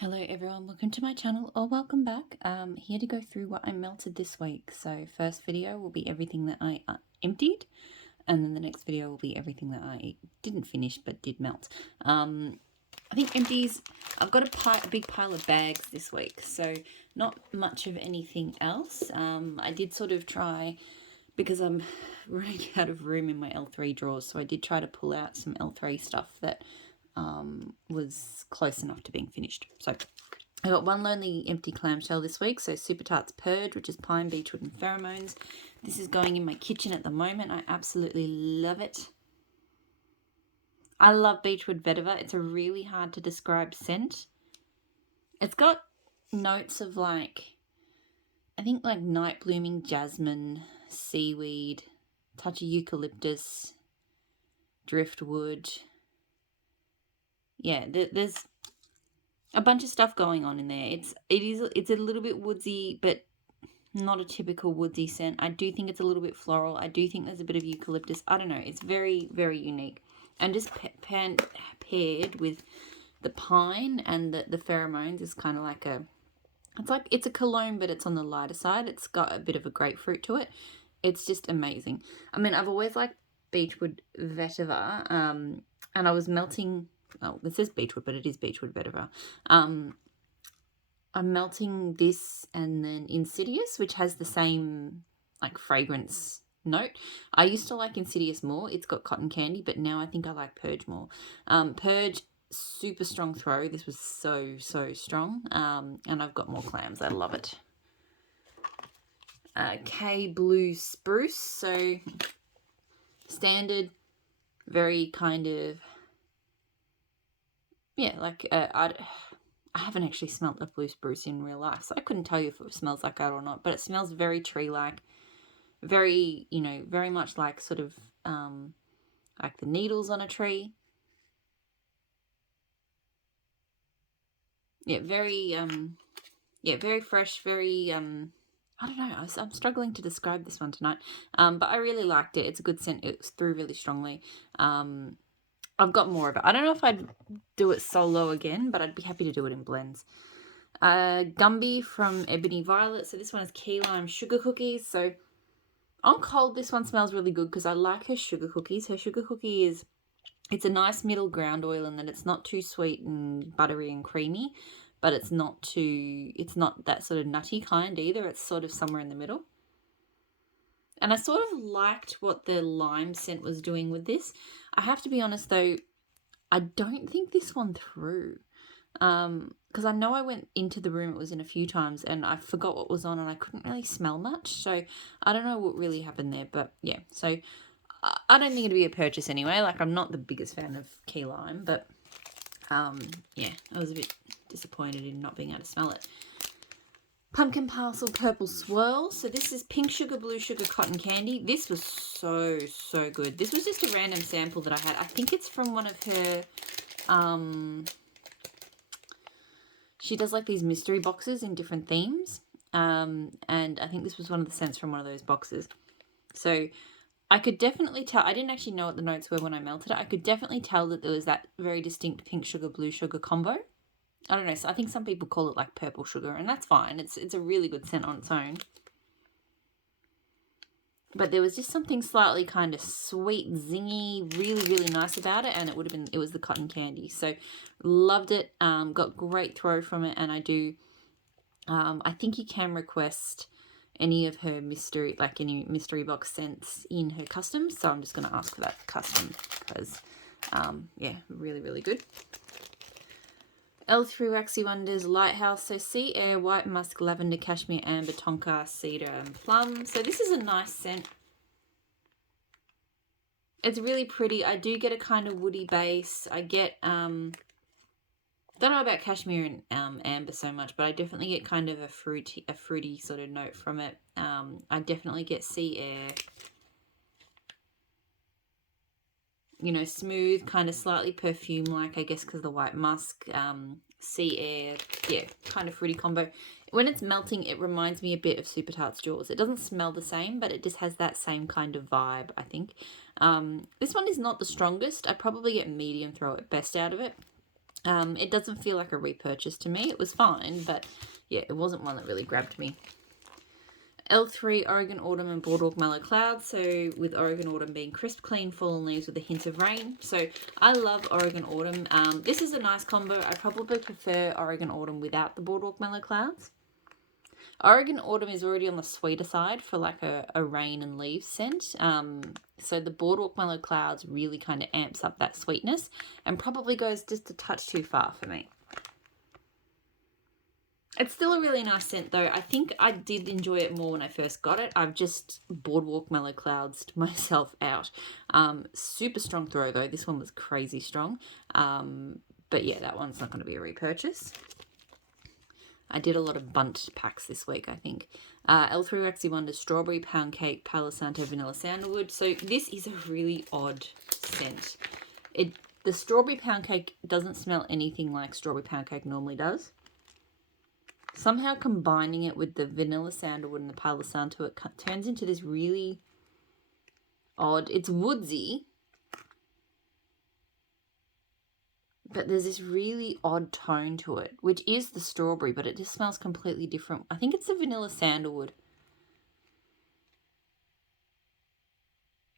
Hello everyone, welcome to my channel or welcome back. Here to go through what I melted this week. So first video will be everything that I emptied, and then the next video will be everything that I didn't finish but did melt. I think empties, I've got a big pile of bags this week, so not much of anything else. I did sort of try, because I'm running out of room in my L3 drawers, so I did try to pull out some L3 stuff that was close enough to being finished. So I got one lonely empty clamshell this week. So Super Tarts Purge, which is pine, beechwood and pheromones. This is going in my kitchen at the moment. I absolutely love it. I love beechwood vetiver. It's a really hard to describe scent. It's got notes of I think night blooming jasmine, seaweed, touch of eucalyptus, driftwood. Yeah, there's a bunch of stuff going on in there. It's a little bit woodsy, but not a typical woodsy scent. I do think it's a little bit floral. I do think there's a bit of eucalyptus. I don't know. It's very, very unique. And just paired with the pine and the pheromones is kind of like it's a cologne, but it's on the lighter side. It's got a bit of a grapefruit to it. It's just amazing. I mean, I've always liked beechwood vetiver, and I was melting. Oh, this says beechwood, but it is beechwood vetiver. I'm melting this and then Insidious, which has the same fragrance note. I used to like Insidious more. It's got cotton candy, but now I think I like Purge more. Purge, super strong throw. This was so strong. And I've got more clams. I love it. Blue Spruce. So standard, very kind of, yeah, I haven't actually smelt a blue spruce in real life, so I couldn't tell you if it smells like that or not, but it smells very tree-like, very, very much like sort of like the needles on a tree. Yeah, very very fresh, very I don't know, I'm struggling to describe this one tonight, but I really liked it. It's a good scent. It was through really strongly. I've got more of it. I don't know if I'd do it solo again, but I'd be happy to do it in blends. Gumby from Ebony Violet. So this one is key lime sugar cookies. So on cold, this one smells really good because I like her sugar cookies. Her sugar cookie it's a nice middle ground oil, and that it's not too sweet and buttery and creamy, but it's not that sort of nutty kind either. It's sort of somewhere in the middle. And I sort of liked what the lime scent was doing with this. I have to be honest though, I don't think this one through. Because I know I went into the room it was in a few times and I forgot what was on and I couldn't really smell much. So I don't know what really happened there, but yeah. So I don't think it'd be a purchase anyway. I'm not the biggest fan of key lime, but yeah, I was a bit disappointed in not being able to smell it. Pumpkin Parcel Purple Swirl. So this is pink sugar, blue sugar, cotton candy. This was so good. This was just a random sample that I had. I think it's from one of her, she does these mystery boxes in different themes. And I think this was one of the scents from one of those boxes. So I could definitely tell, I didn't actually know what the notes were when I melted it. I could definitely tell that there was that very distinct pink sugar, blue sugar combo. I don't know, so I think some people call it purple sugar, and that's fine. It's a really good scent on its own. But there was just something slightly kind of sweet, zingy, really nice about it, and it was the cotton candy. So loved it, got great throw from it, and I do, I think you can request any of her mystery, any mystery box scents in her customs, so I'm just going to ask for that custom because, yeah, really good. L3 Waxy Wonders Lighthouse. So sea air, white musk, lavender, cashmere, amber, tonka, cedar, and plum. So this is a nice scent. It's really pretty. I do get a kind of woody base. I get, don't know about cashmere and amber so much, but I definitely get kind of a fruity sort of note from it. I definitely get sea air. Smooth, kind of slightly perfume-like, I guess, because the white musk, sea air, yeah, kind of fruity combo. When it's melting, it reminds me a bit of Super Tarts Jaws. It doesn't smell the same, but it just has that same kind of vibe, I think. This one is not the strongest. I probably get medium throw at best out of it. It doesn't feel like a repurchase to me. It was fine, but yeah, it wasn't one that really grabbed me. L3 Oregon Autumn and Boardwalk Mellow Clouds. So with Oregon Autumn being crisp, clean, fallen leaves with a hint of rain. So I love Oregon Autumn. This is a nice combo. I probably prefer Oregon Autumn without the Boardwalk Mellow Clouds. Oregon Autumn is already on the sweeter side for like a rain and leaves scent. So the Boardwalk Mellow Clouds really kind of amps up that sweetness and probably goes just a touch too far for me. It's still a really nice scent though. I think I did enjoy it more when I first got it. I've just Boardwalk Mellow Clouds myself out. Super strong throw though. This one was crazy strong. But yeah, that one's not going to be a repurchase. I did a lot of bunt packs this week, I think. L3 Waxy Wonder Strawberry Pound Cake Palo Santo Vanilla Sandalwood. So this is a really odd scent. The strawberry pound cake doesn't smell anything like strawberry pound cake normally does. Somehow combining it with the vanilla sandalwood and the Palo Santo, it turns into this really odd, it's woodsy, but there's this really odd tone to it, which is the strawberry, but it just smells completely different. I think it's the vanilla sandalwood.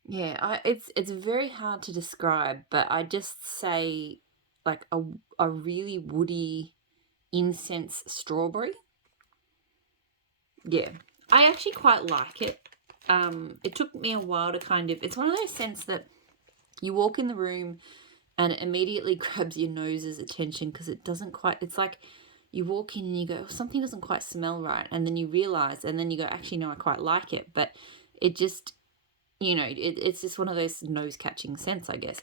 Yeah, it's very hard to describe, but I just say like a really woody incense strawberry. Yeah, I actually quite like it. It took me a while to kind of, it's one of those scents that you walk in the room and it immediately grabs your nose's attention because it doesn't quite, it's like you walk in and you go, oh, something doesn't quite smell right. And then you realize, and then you go, actually, no, I quite like it. But it just, you know, it's just one of those nose catching scents, I guess.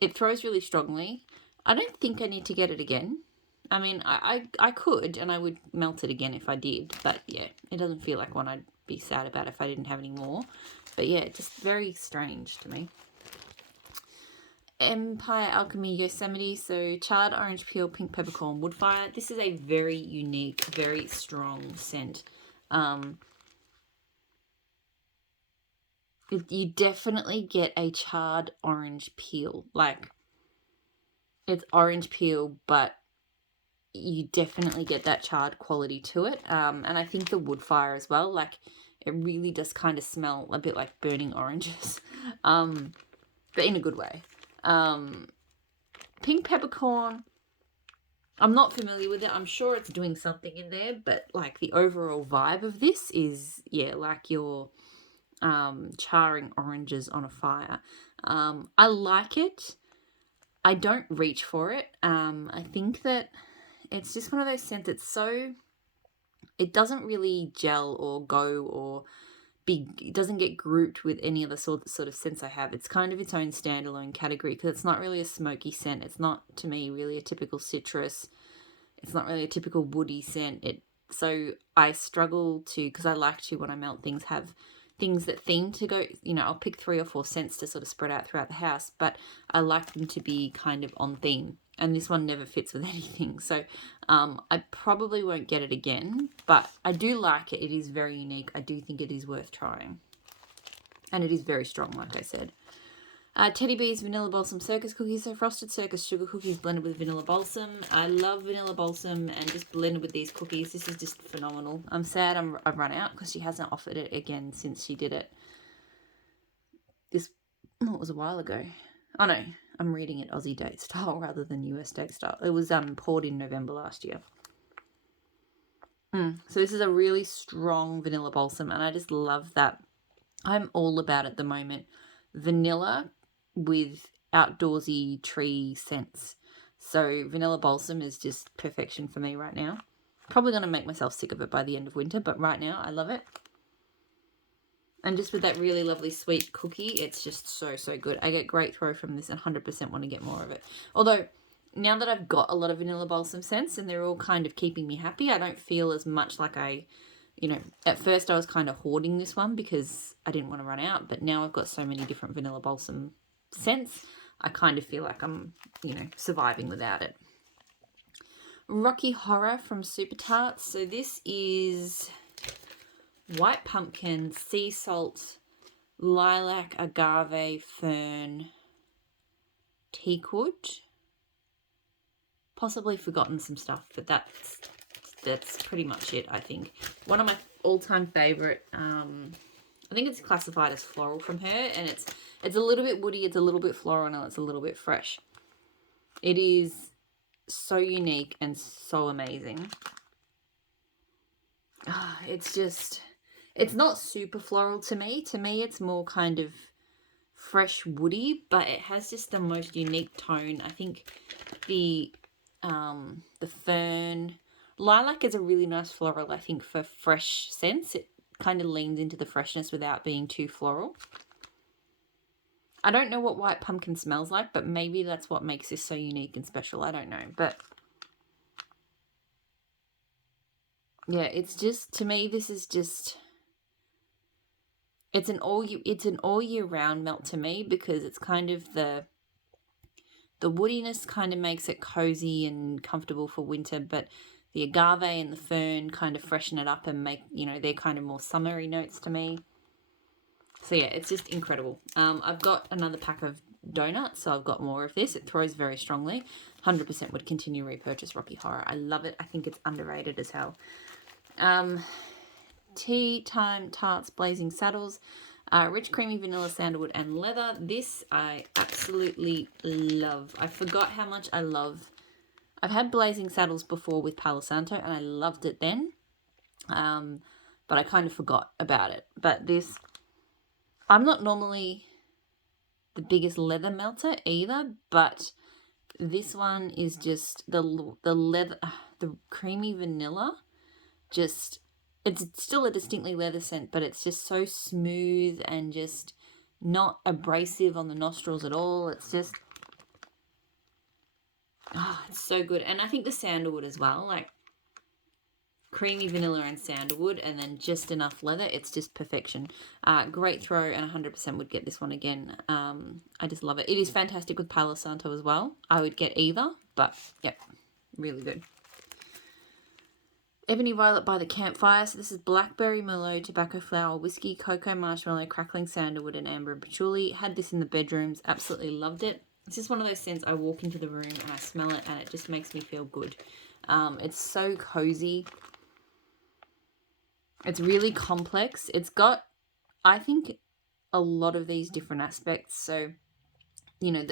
It throws really strongly. I don't think I need to get it again. I mean, I could, and I would melt it again if I did. But yeah, it doesn't feel like one I'd be sad about if I didn't have any more. But yeah, just very strange to me. Empire Alchemy Yosemite. So charred orange peel, pink peppercorn, woodfire. This is a very unique, very strong scent. You definitely get a charred orange peel. Like, it's orange peel, but you definitely get that charred quality to it. And I think the wood fire as well, like, it really does kind of smell a bit like burning oranges, but in a good way. Pink peppercorn, I'm not familiar with it. I'm sure it's doing something in there, but like the overall vibe of this is, yeah, like you're charring oranges on a fire. I like it. I don't reach for it. I think that it's just one of those scents that's so, it doesn't really gel or go or it doesn't get grouped with any other sort of scents I have. It's kind of its own standalone category because it's not really a smoky scent. It's not, to me, really a typical citrus. It's not really a typical woody scent. So I struggle to, because I like to, when I melt things, have things that theme to go, you know, I'll pick 3 or 4 scents to sort of spread out throughout the house, but I like them to be kind of on theme. And this one never fits with anything. So I probably won't get it again, but I do like it. It is very unique. I do think it is worth trying. And it is very strong, like I said. Teddy Bees Vanilla Balsam Circus Cookies. So frosted circus sugar cookies blended with vanilla balsam. I love vanilla balsam and just blended with these cookies. This is just phenomenal. I'm sad I've run out because she hasn't offered it again since she did it. It was a while ago. Oh no, I'm reading it Aussie date style rather than US date style. It was poured in November last year. So this is a really strong vanilla balsam, and I just love that. I'm all about at the moment vanilla with outdoorsy tree scents. So vanilla balsam is just perfection for me right now. Probably going to make myself sick of it by the end of winter, but right now I love it. And just with that really lovely sweet cookie, it's just so, so good. I get great throw from this and 100% want to get more of it. Although, now that I've got a lot of vanilla balsam scents and they're all kind of keeping me happy, I don't feel as much like you know, at first I was kind of hoarding this one because I didn't want to run out. But now I've got so many different vanilla balsam scents, I kind of feel like I'm, you know, surviving without it. Rocky Horror from Super Tarts. So this is white pumpkin, sea salt, lilac, agave, fern, teakwood. possibly forgotten some stuff, but that's pretty much it, I think. One of my all-time favorite, I think it's classified as floral from her, and it's a little bit woody, it's a little bit floral, and it's a little bit fresh. It is so unique and so amazing. It's not super floral to me. To me, it's more kind of fresh woody, but it has just the most unique tone. I think the fern, lilac is a really nice floral, I think, for fresh scents. It kind of leans into the freshness without being too floral. I don't know what white pumpkin smells like, but maybe that's what makes this so unique and special. I don't know, but yeah, it's just, to me, this is just, it's an all year round melt to me, because it's kind of the woodiness kind of makes it cozy and comfortable for winter, but the agave and the fern kind of freshen it up and make, they're kind of more summery notes to me. So yeah, it's just incredible. I've got another pack of donuts, so I've got more of this. It throws very strongly. 100% would continue repurchase Rocky Horror. I love it. I think it's underrated as hell. Tea Time Tarts Blazing Saddles. Rich creamy vanilla, sandalwood, and leather. This I absolutely love. I forgot how much I love. I've had Blazing Saddles before with Palo Santo, and I loved it then. But I kind of forgot about it. But this, I'm not normally the biggest leather melter either, but this one is just the leather, the creamy vanilla. Just, it's still a distinctly leather scent, but it's just so smooth and just not abrasive on the nostrils at all. It's just, it's so good. And I think the sandalwood as well, like creamy vanilla and sandalwood, and then just enough leather. It's just perfection. Great throw, and 100% would get this one again. I just love it. It is fantastic with Palo Santo as well. I would get either, but yep, really good. Ebony Violet by the Campfire. So this is blackberry, merlot, tobacco flower, whiskey, cocoa, marshmallow, crackling sandalwood, and amber and patchouli. Had this in the bedrooms. Absolutely loved it. It's just one of those scents I walk into the room and I smell it and it just makes me feel good. It's so cozy. It's really complex. It's got, I think, a lot of these different aspects. So,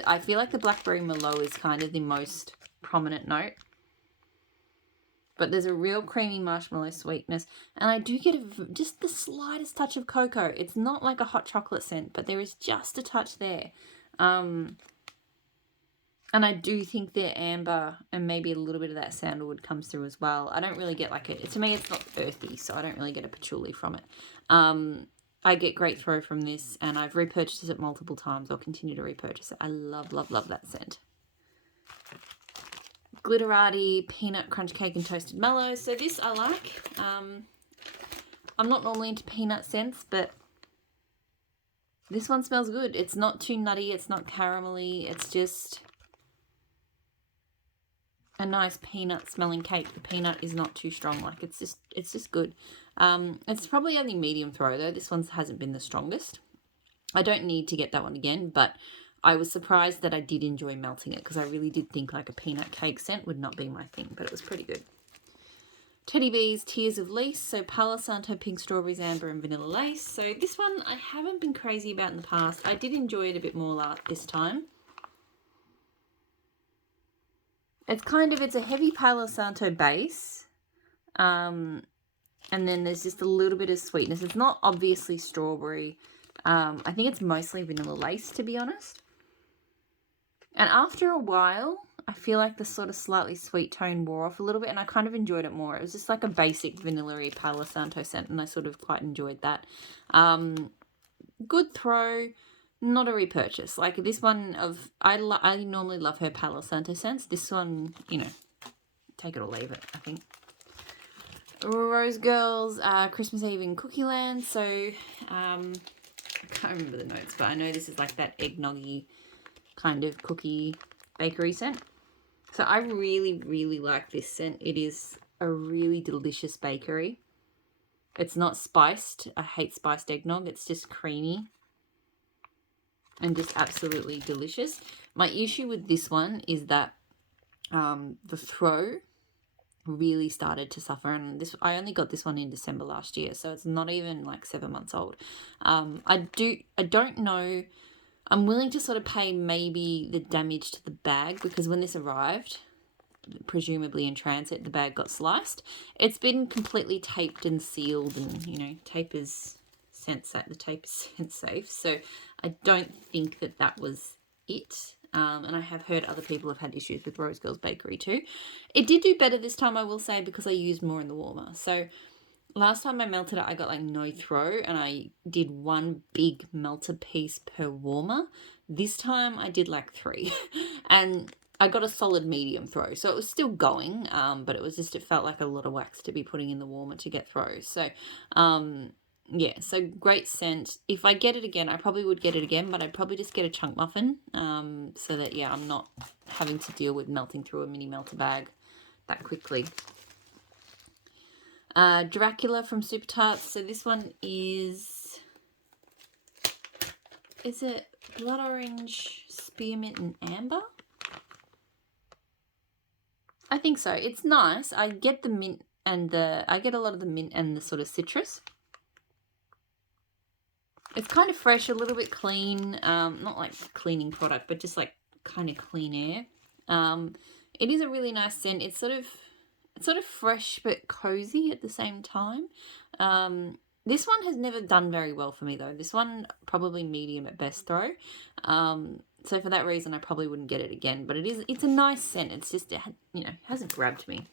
I feel like the blackberry merlot is kind of the most prominent note. But there's a real creamy marshmallow sweetness. And I do get just the slightest touch of cocoa. It's not like a hot chocolate scent, but there is just a touch there. And I do think the amber and maybe a little bit of that sandalwood comes through as well. I don't really get to me it's not earthy, so I don't really get a patchouli from it. I get great throw from this, and I've repurchased it multiple times. I'll continue to repurchase it. I love, love, love that scent. Glitterati Peanut Crunch Cake and Toasted Mallow. So this I like. I'm not normally into peanut scents, but this one smells good. It's not too nutty. It's not caramelly. It's just a nice peanut smelling cake. The peanut is not too strong. Like it's just good. It's probably only medium throw though. This one hasn't been the strongest. I don't need to get that one again, but I was surprised that I did enjoy melting it, because I really did think like a peanut cake scent would not be my thing, but it was pretty good. Teddy Bees Tears of Lace. So Palo Santo, pink strawberries, amber, and vanilla lace. So this one I haven't been crazy about in the past. I did enjoy it a bit more this time. It's a heavy Palo Santo base. And then there's just a little bit of sweetness. It's not obviously strawberry. I think it's mostly vanilla lace, to be honest. And after a while, I feel like the sort of slightly sweet tone wore off a little bit, and I kind of enjoyed it more. It was just like a basic vanilla-y Palo Santo scent, and I sort of quite enjoyed that. Good throw, not a repurchase. Like this one I normally love her Palo Santo scents. This one, take it or leave it, I think. Rose Girls, Christmas Eve in Cookie Land. So, I can't remember the notes, but I know this is like that eggnoggy kind of cookie bakery scent. So I really, really like this scent. It is a really delicious bakery. It's not spiced. I hate spiced eggnog. It's just creamy and just absolutely delicious. My issue with this one is that the throw really started to suffer, and I only got this one in December last year, so it's not even like 7 months old. I don't know. I'm willing to sort of pay maybe the damage to the bag, because when this arrived, presumably in transit, the bag got sliced. It's been completely taped and sealed, and tape is scent safe. The tape is scent safe, so I don't think that was it. And I have heard other people have had issues with Rose Girls Bakery too. It did do better this time, I will say, because I used more in the warmer. So last time I melted it, I got like no throw, and I did one big melter piece per warmer. This time I did like 3, and I got a solid medium throw, so it was still going, but it felt like a lot of wax to be putting in the warmer to get throws. So, yeah, so great scent. If I get it again, I probably would get it again, but I'd probably just get a chunk muffin, so that, yeah, I'm not having to deal with melting through a mini melter bag that quickly. Dracula from Super Tarts. So this one is it blood orange, spearmint, and amber? I think so. It's nice. I get the mint and I get a lot of the mint and the sort of citrus. It's kind of fresh, a little bit clean. Not like cleaning product, but just like kind of clean air. It is a really nice scent. It's sort of fresh but cozy at the same time. This one has never done very well for me though. This one probably medium at best throw. So for that reason, I probably wouldn't get it again. But it's a nice scent. It's just, it hasn't grabbed me.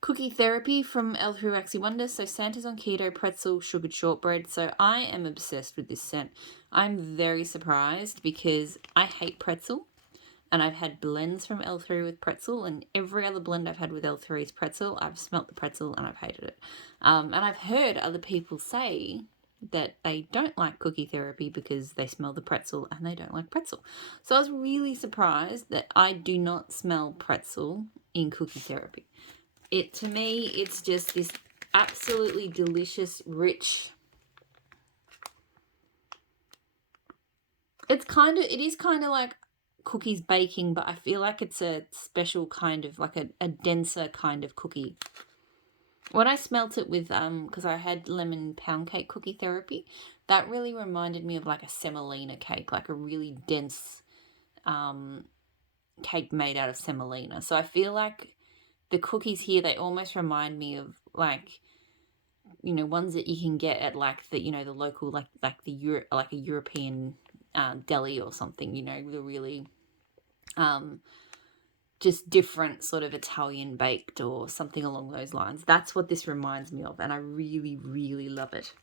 Cookie Therapy from L3 Waxy Wonder. So Santa's on keto, pretzel, sugared shortbread. So I am obsessed with this scent. I'm very surprised because I hate pretzel. And I've had blends from L3 with pretzel, and every other blend I've had with L3's pretzel, I've smelt the pretzel and I've hated it. And I've heard other people say that they don't like Cookie Therapy because they smell the pretzel and they don't like pretzel. So I was really surprised that I do not smell pretzel in Cookie Therapy. To me, it's just this absolutely delicious, rich. It is kind of like cookies baking, but I feel like it's a special kind of, like a denser kind of cookie. When I smelt it with, because I had lemon pound cake Cookie Therapy, that really reminded me of like a semolina cake, like a really dense cake made out of semolina. So I feel like the cookies here, they almost remind me of like, ones that you can get at like the, the local, like a European deli or something, the really just different sort of Italian baked or something along those lines. That's what this reminds me of, and I really, really love it.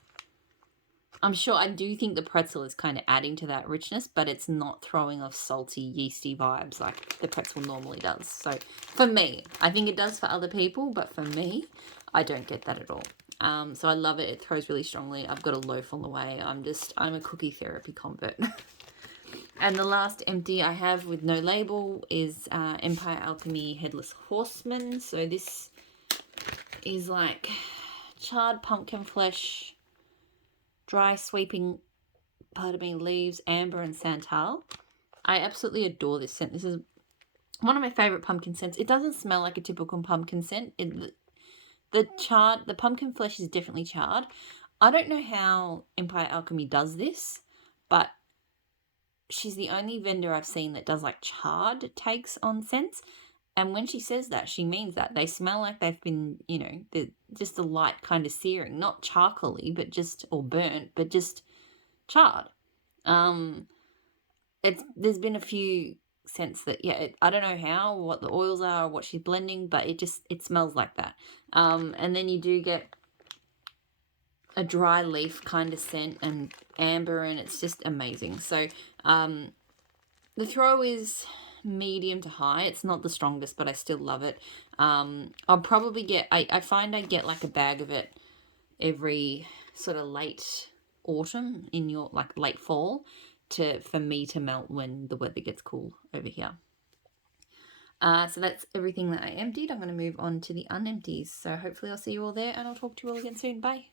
I'm sure I do think the pretzel is kind of adding to that richness, but it's not throwing off salty, yeasty vibes like the pretzel normally does. So for me, I think it does for other people, but for me, I don't get that at all. So I love it. It throws really strongly. I've got a loaf on the way. I'm a Cookie Therapy convert. And the last empty I have with no label is Empire Alchemy Headless Horseman. So this is like charred pumpkin flesh, dry sweeping, leaves, amber and santal. I absolutely adore this scent. This is one of my favorite pumpkin scents. It doesn't smell like a typical pumpkin scent. The pumpkin flesh is definitely charred. I don't know how Empire Alchemy does this, but she's the only vendor I've seen that does like charred takes on scents. And when she says that, she means that. They smell like they've been, just a light kind of searing, not charcoaly, but or burnt, but just charred. There's been a few scents that, I don't know what the oils are or what she's blending, but it smells like that. And then you do get a dry leaf kind of scent and amber, and it's just amazing. So the throw is medium to high. It's not the strongest, but I still love it. I'll probably get, I find I get like a bag of it every sort of late autumn in your like late fall for me to melt when the weather gets cool over here. So that's everything that I emptied. I'm going to move on to the unempties. So hopefully I'll see you all there, and I'll talk to you all again soon. Bye.